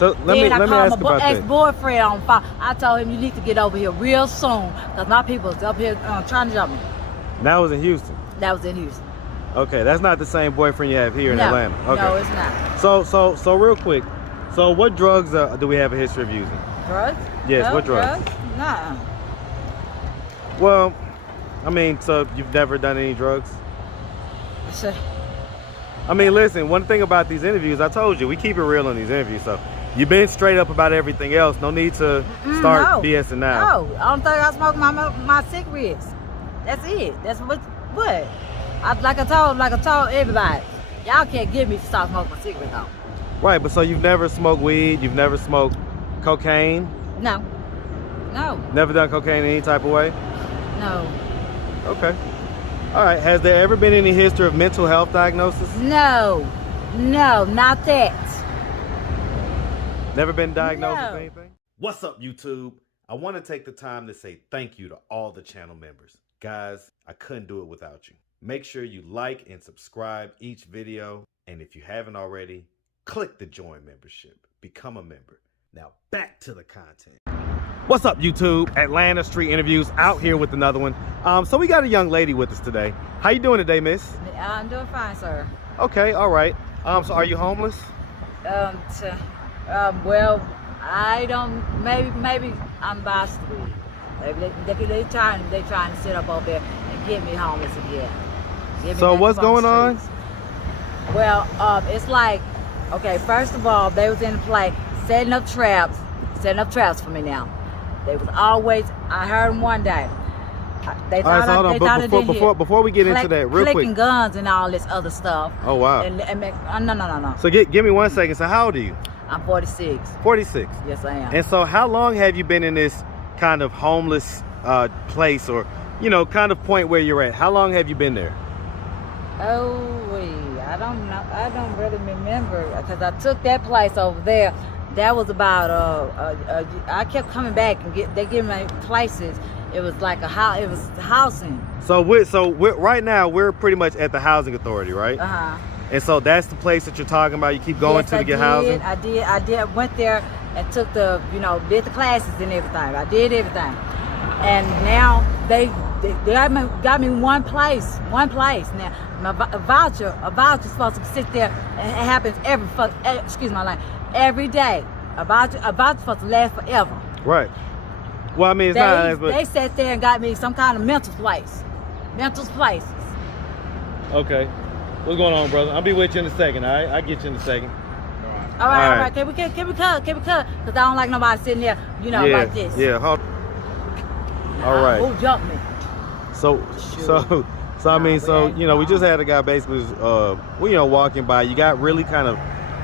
So let me ask about that. Ex-boyfriend on fire. I told him you need to get over here real soon because my people's up here trying to jump me. That was in Houston. That was in Houston. Okay, that's not the same boyfriend you have here in Atlanta. Okay. No, it's not. So real quick. So what drugs do we have a history of using? Drugs? Yes. No, what drugs? Nah. Well, I mean, so you've never done any drugs? I mean, listen, one thing about these interviews, I told you, we keep it real on these interviews. So you've been straight up about everything else. No need to start BSing now. No, I don't think I smoke my cigarettes. That's it. That's what. Like I told everybody, y'all can't get me to stop smoking my cigarettes though. Right, but so you've never smoked weed, you've never smoked cocaine? No. Never done cocaine in any type of way? No. Okay. All right, has there ever been any history of mental health diagnosis? No, not that. Never been diagnosed with anything? What's up, YouTube? I want to take the time to say thank you to all the channel members. Guys, I couldn't do it without you. Make sure you like and subscribe each video. And if you haven't already, click the join membership. Become a member. Now back to the content. What's up, YouTube? Atlanta Street Interviews out here with another one. So we got a young lady with us today. How you doing today, miss? I'm doing fine, sir. Okay, all right. So are you homeless? Well, I don't. Maybe I'm by the street. Maybe they trying to sit up over there and get me homeless again. So what's going on? Well, it's like, okay, first of all, they was in play setting up traps for me now. They was always, I heard them one day. They thought, all right, so hold on. Before we get into that, real quick. Clicking guns and all this other stuff. Oh, wow. No. So give me 1 second. So how old are you? I'm 46. 46? Yes, I am. And so how long have you been in this kind of homeless place, or, you know, kind of point where you're at? How long have you been there? Oh, I don't know. I don't really remember because I took that place over there. That was about I kept coming back and they give me places. It was like a house. It was housing. So we're right now we're pretty much at the housing authority, right? And so that's the place that you're talking about. You keep going to get housing. I did. I went there and took the, did the classes and everything. I did everything, and now they got me one place. Now a voucher supposed to sit there, and it happens every day. A voucher supposed to last forever. Right. Well, I mean, they sat there and got me some kind of mental places. Okay. What's going on, brother? I'll be with you in a second, all right? I'll get you in a second. All right. Can we cut? Because I don't like nobody sitting there, like this. Yeah, hold. All right. Who jumped me? So I mean, we just had a guy basically, walking by. You got really kind of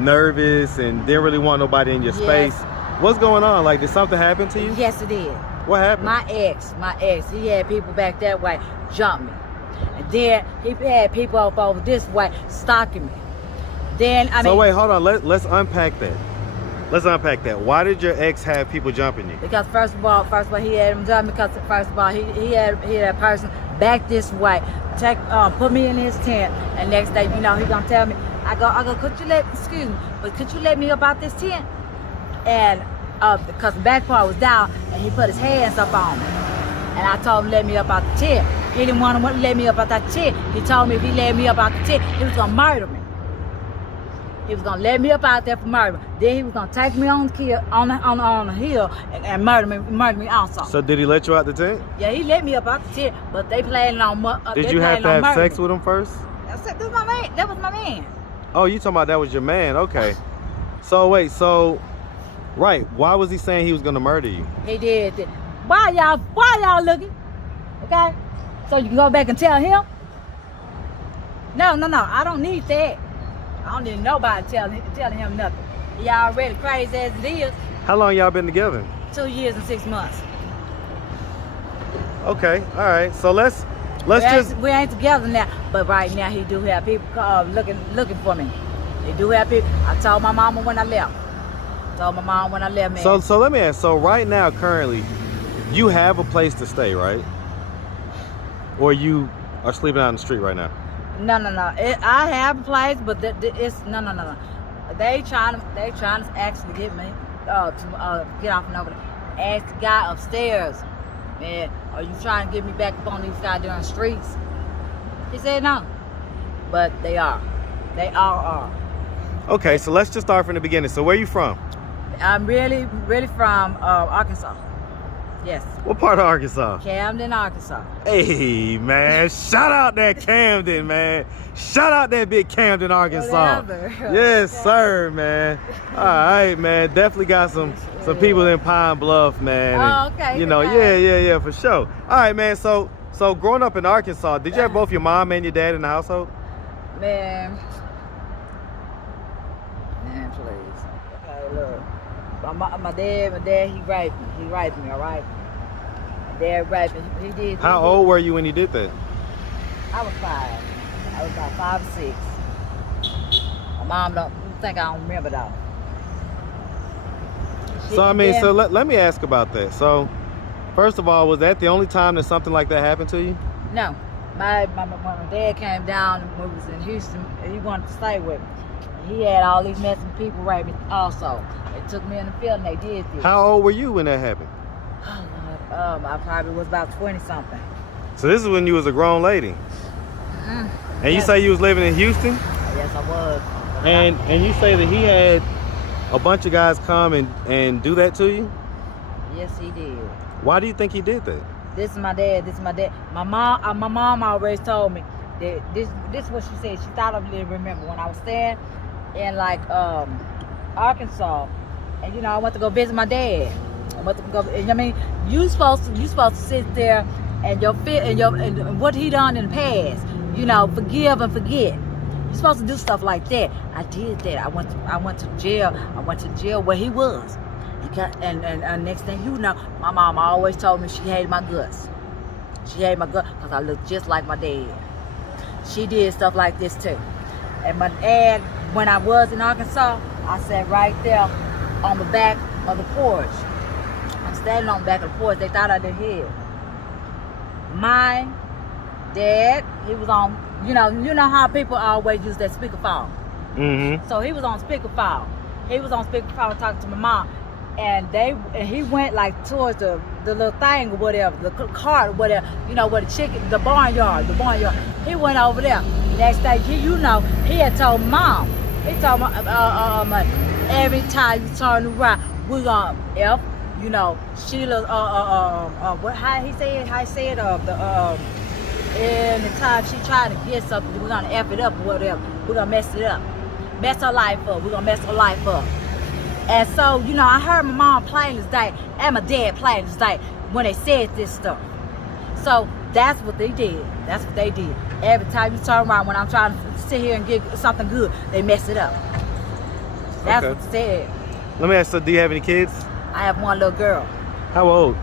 nervous and didn't really want nobody in your space. What's going on? Like, did something happen to you? Yes, it did. What happened? My ex, he had people back that way jump me. And then he had people up over this way stalking me. Then, wait, hold on. Let's unpack that. Why did your ex have people jumping you? Because first of all, he had them jumping because first of all, he had a person back this way, put me in his tent, and next day, he gonna tell me, I go, could you let me up out this tent? And because the back part was down, and he put his hands up on me. And I told him, let me up out the tent. He didn't want to let me up out that tent. He told me if he let me up out the tent, he was going to murder me. He was going to let me up out there for murder. Then he was going to take me on the hill and murder me also. So did he let you out the tent? Yeah, he let me up out the tent, but they planning on Did you have to have sex with him first? That was my man. That was my man. Oh, you talking about that was your man? Okay. Right. Why was he saying he was going to murder you? He did. Why y'all looking? Okay? So you can go back and tell him? No. I don't need that. I don't need nobody telling him nothing. He already crazy as it is. How long y'all been together? 2 years and 6 months. Okay. All right. So let's we ain't together now, but right now he do have people looking for me. He do have people. I told my mama when I left. Man. So let me ask. So right now, currently, you have a place to stay, right? Or you are sleeping out on the street right now? No. I have a place, but it's no. they trying to actually get me to get off and over there. Ask the guy upstairs, man, are you trying to get me back up on these goddamn streets? He said no, but they are. They all are. Okay, so let's just start from the beginning. So where you from? I'm really from Arkansas. Yes. What part of Arkansas? Camden, Arkansas. Hey, man. Shout out that Camden, man. Shout out that big Camden, Arkansas. Whatever. Yes, sir, man. All right, man. Definitely got some people in Pine Bluff, man. Oh, okay. You know, yeah, for sure. All right, man. So growing up in Arkansas, did you have both your mom and your dad in the household? Man, please. Okay, look. My dad, he raped me, all right? My dad raped me. He did. How old were you when he did that? I was 5. I was about 5 or 6. My mom don't remember though. So I mean, so let me ask about that. So, first of all, was that the only time that something like that happened to you? No. When my dad came down when we was in Houston, he wanted to stay with me. He had all these messing people rape me also. They took me in the field and they did this. How old were you when that happened? Oh, Lord. I probably was about 20-something. So this is when you was a grown lady. Mm. And you say you was living in Houston? Yes, I was. And you say that he had a bunch of guys come and do that to you? Yes, he did. Why do you think he did that? This is my dad. My mom always told me that this is what she said. She thought I didn't remember when I was staying in like Arkansas, and you know I went to go visit my dad. I went to go, and I mean you supposed to sit there and and what he done in the past, you know, forgive and forget. You're supposed to do stuff like that. I did that. I went to jail. I went to jail where he was. And next thing you know, my mom always told me she hated my guts. She hated my guts because I looked just like my dad. She did stuff like this too. And my dad, when I was in Arkansas, I sat right there on the back of the porch. I'm standing on the back of the porch. They thought I didn't hear. My dad, he was on, you know how people always use that speakerphone. Mm-hmm. So he was on speakerphone. He was on speakerphone talking to my mom. And he went like towards the little thing or whatever, the cart or whatever, you know, where the barnyard. He went over there. Next day, you know, he had told Mom. He told Mom, every time you turn around, we're gonna F, you know, Sheila, how he said, every time she tried to get something, we're gonna F it up or whatever. We're gonna mess it up. Mess her life up. We're gonna mess her life up. And so, you know, I heard my mom plain as day and my dad plain as day when they said this stuff. So that's what they did. That's what they did. Every time you turn around when I'm trying to sit here and get something good, they mess it up. That's what they said. Let me ask you, do you have any kids? I have one little girl. How old?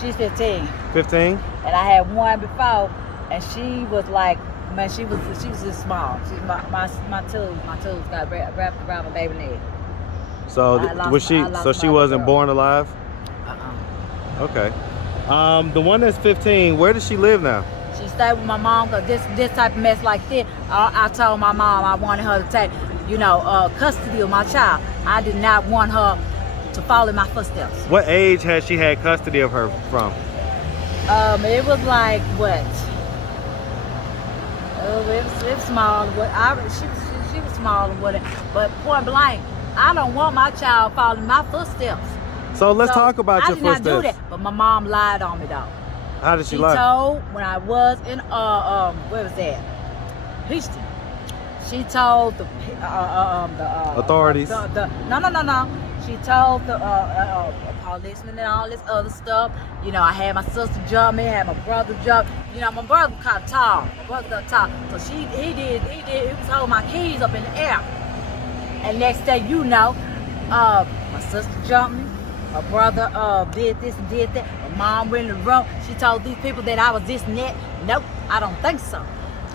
She's 15. 15? And I had one before, and she was like, man, she was just small. My tools got wrapped around my baby leg. So she wasn't born alive? Okay. The one that's 15, where does she live now? She stayed with my mom because this type of mess like this, I told my mom I wanted her to take, you know, custody of my child. I did not want her to follow in my footsteps. What age has she had custody of her from? It was like what? It was small. She was small or whatever. But point blank, I don't want my child following my footsteps. So let's talk about your footsteps. I did not do that, but my mom lied on me though. How did she lie? She told when I was in where was that? Houston. She told the authorities. No. She told the policemen and all this other stuff. You know, I had my sister jump me, had my brother jump. You know, my brother got tall. So he was holding my keys up in the air. And next day, you know, my sister jumped me. My brother did this and did that. My mom went in the room. She told these people that I was this and that. Nope, I don't think so.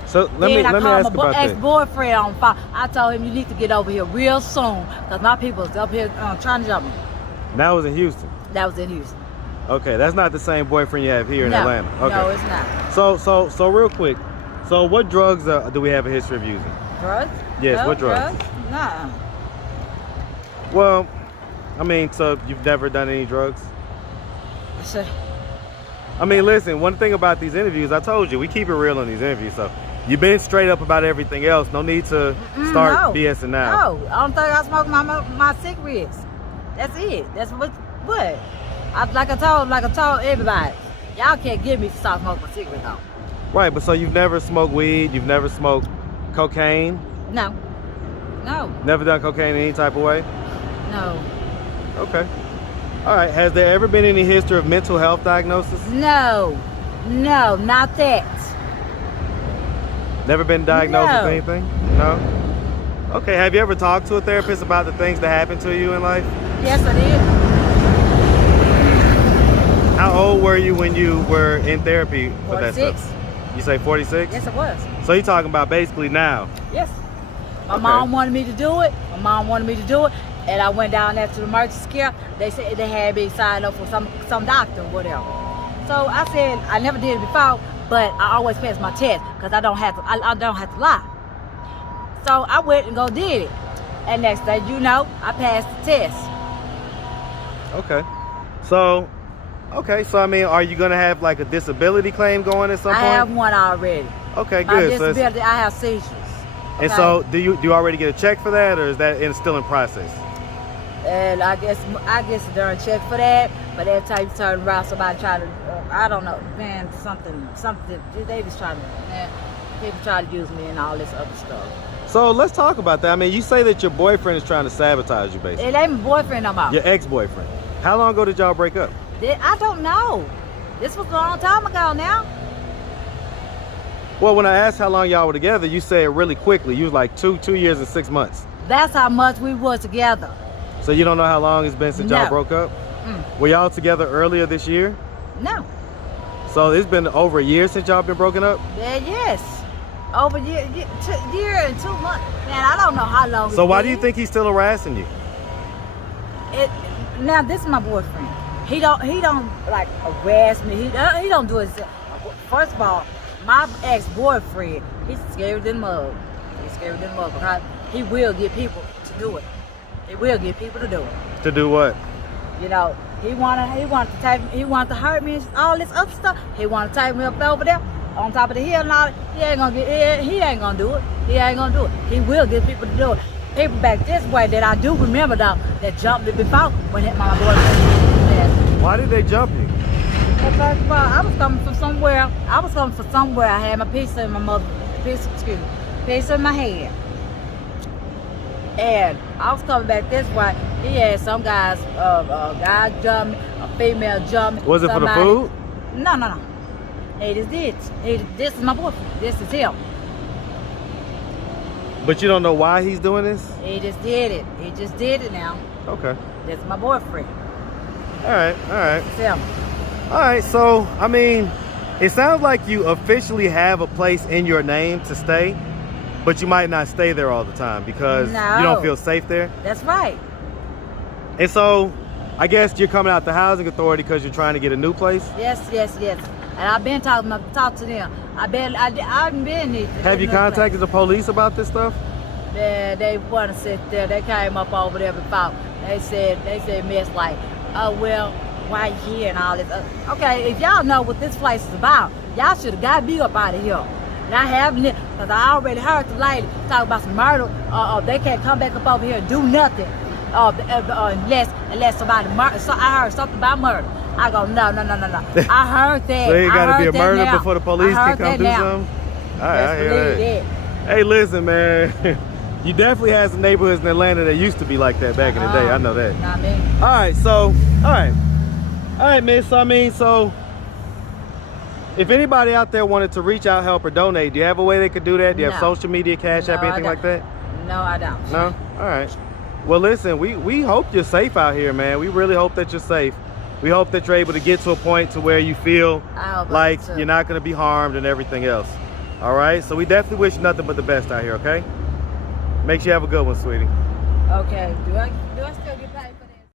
So let me ask about that. I called my ex-boyfriend on the phone. I told him you need to get over here real soon because my people's up here trying to jump me. That was in Houston? That was in Houston. Okay, that's not the same boyfriend you have here in Atlanta. Okay. No, it's not. So real quick. So what drugs do we have a history of using? Drugs? Yes, No, what drugs? Nah. Well, I mean, so you've never done any drugs? So, I mean, listen, one thing about these interviews, I told you, we keep it real on these interviews. So you've been straight up about everything else. No need to start BSing now. No, I don't think I smoke my cigarettes. That's it. That's what. Like I told everybody, y'all can't get me to stop smoking my cigarettes though. Right, but so you've never smoked weed, you've never smoked cocaine? No. Never done cocaine in any type of way? No. Okay. All right, has there ever been any history of mental health diagnosis? No, not that. Never been diagnosed with anything? No? Okay, have you ever talked to a therapist about the things that happened to you in life? Yes, I did. How old were you when you were in therapy for 46. that stuff? You say 46? Yes, it was. So you're talking about basically now? Yes. My mom wanted me to do it. And I went down there to the emergency care. They said they had me sign up for some doctor or whatever. So I said I never did it before, but I always pass my test because I don't have to lie. So I went and did it. And next thing you know, I passed the test. Okay. So I mean, are you gonna have like a disability claim going at some point? I have one already. Okay, My good. disability, I have seizures. And so do you already get a check for that, or is that still in process? And I guess they're on check for that, but every time you turn around, somebody trying to, I don't know, man, something, they just trying to, man, people try to use me and all this other stuff. So let's talk about that. I mean, you say that your boyfriend is trying to sabotage you, basically. It ain't my boyfriend no more. Your ex-boyfriend. How long ago did y'all break up? I don't know. This was a long time ago now. Well, when I asked how long y'all were together, you said really quickly. You was like two years and 6 months. That's how much we were together. So you don't know how long it's been since y'all broke up? Were y'all together earlier this year? No. So it's been over a year since y'all been broken up? Yeah, yes. Over a year and 2 months. Man, I don't know how long. So why do you think he's still harassing you? Now this is my boyfriend. He don't like harass me. He don't do it. First of all, my ex-boyfriend, he's scared than mug. Because he will get people to do it. He will get people to do it. To do what? You know, he wanted to hurt me and all this other stuff. He wanted to take me up over there on top of the hill and all. He ain't gonna do it. He ain't gonna do it. He will get people to do it. People back this way that I do remember though that jumped me before when my boyfriend passed. Why did they jump you? Well, first of all, I was coming from somewhere. I had my pizza in my hand. And I was coming back this way. He had some guys, a guy jump me, a female jump me. Was it for the food? No. He just did. This is my boyfriend. This is him. But you don't know why he's doing this? He just did it. He just did it now. Okay. This is my boyfriend. All right. It's him. All right, so, I mean, it sounds like you officially have a place in your name to stay, but you might not stay there all the time because you don't feel safe there. That's right. And so, I guess you're coming out the housing authority because you're trying to get a new place? Yes. And I've been talking to them. I've been Have you contacted the police about this stuff? They want to sit there. They came up over there before. They said miss like, oh well, why you here and all this. Okay, if y'all know what this place is about, y'all should have got me up out of here. And I haven't, because I already heard the lady talk about some murder. They can't come back up over here and do nothing unless somebody murder. So I heard something about murder. I go, no. I heard that. So it got to be a murder before the police can come do something? All right, I hear that. Hey, listen, man. You definitely had some neighborhoods in Atlanta that used to be like that back in the day. I know that. Not me. All right, man. So if anybody out there wanted to reach out, help, or donate, do you have a way they could do that? Do you have social media, Cash App, anything like that? No, I don't. No? All right. Well, listen, we hope you're safe out here, man. We really hope that you're safe. We hope that you're able to get to a point to where you feel like you're not going to be harmed and everything else. All right? So we definitely wish you nothing but the best out here, okay? Make sure you have a good one, sweetie. Okay. Do I still get paid?